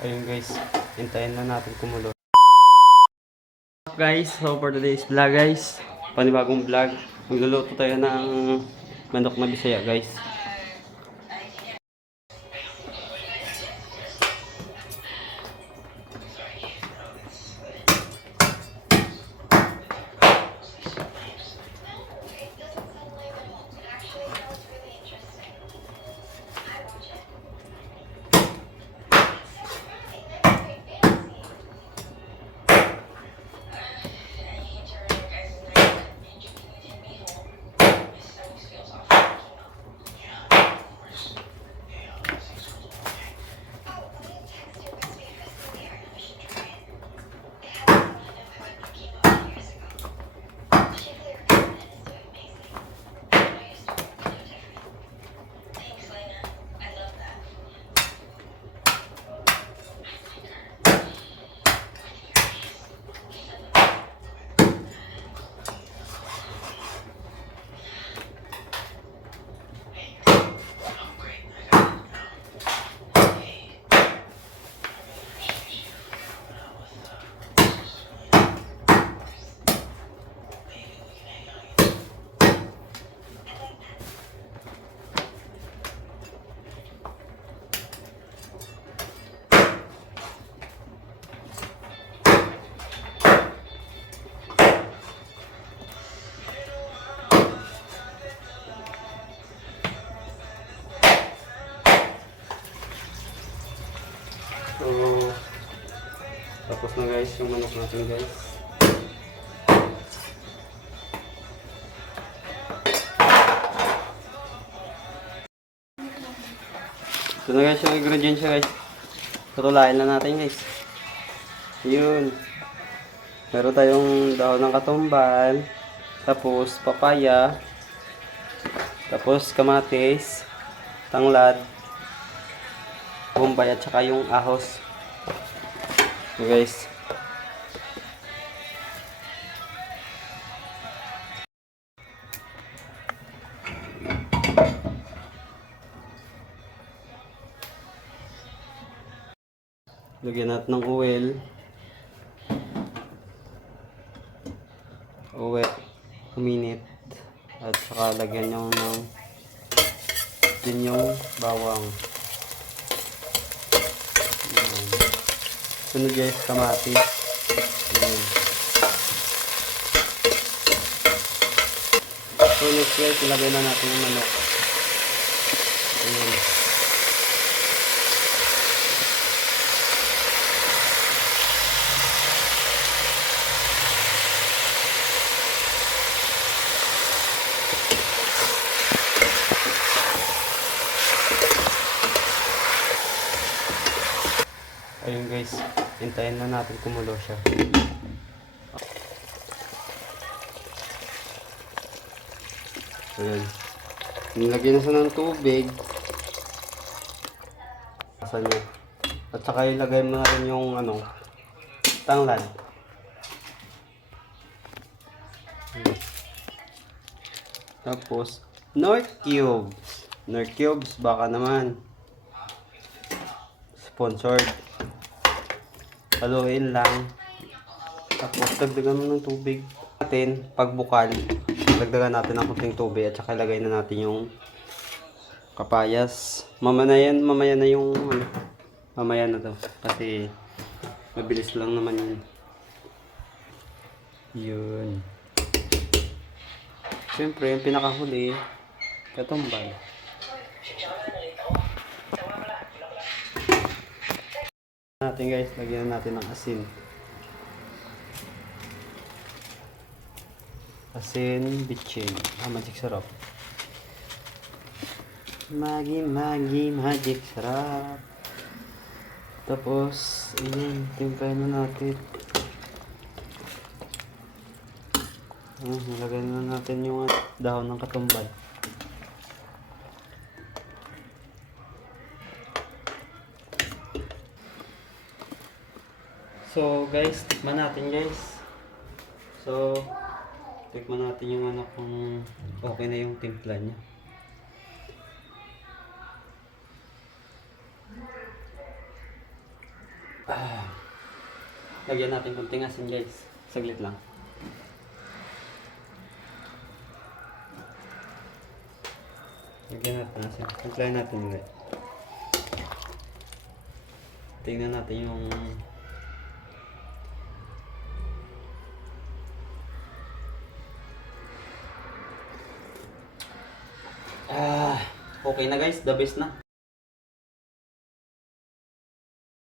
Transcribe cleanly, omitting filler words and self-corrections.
Ayun guys, hintayin na natin kumulo. Guys, so for today's vlog guys, panibagong vlog. Magluluto tayo ng manok na Bisaya guys. So, tapos na guys yung manok natin guys. Ito na guys yung ingredients guys. Tutulain na natin guys. Yun. Meron tayong dahon ng katumbal. Tapos papaya. Tapos kamatis. Tanglad. Bombay at saka yung ahos. So guys. Lagyan natin ng oil. Oil. Kuminit. At saka lagyan nyo ng din yung bawang. Sunod guys, kamatis. So next guys, ilagay na natin yung manok. Ayan. Ayun guys, hintayin na natin kumulo siya. Ayan. Nilagyan na siya ng tubig. Asan niya? At saka ilagay mo na rin yung tanglad. Tapos, Knorr cubes. Knorr cubes, baka naman. Sponsored. Haluin lang. Tapos dagdagan mo ng tubig. Natin pagbukal, dagdagan natin ng kunting tubig at saka ilagay na natin yung kapayas. Mamaya na yung mamaya na to kasi mabilis lang naman yun. Yun. Siyempre yung pinakahuli, katumbal. Natin guys, lagyan natin ng asin. Asin, bitchin. Magic sarap. Magic sarap. Tapos, ayan, timpahin na natin. Nilagay na natin yung dahon ng katumbal. So guys, tikman natin guys. So, tikman natin yung kung okay na yung timpla niya. Lagyan natin kunting asin guys. Saglit lang. Lagyan natin asin. Timplahin natin ulit. Tingnan natin yung okay na guys, the best na.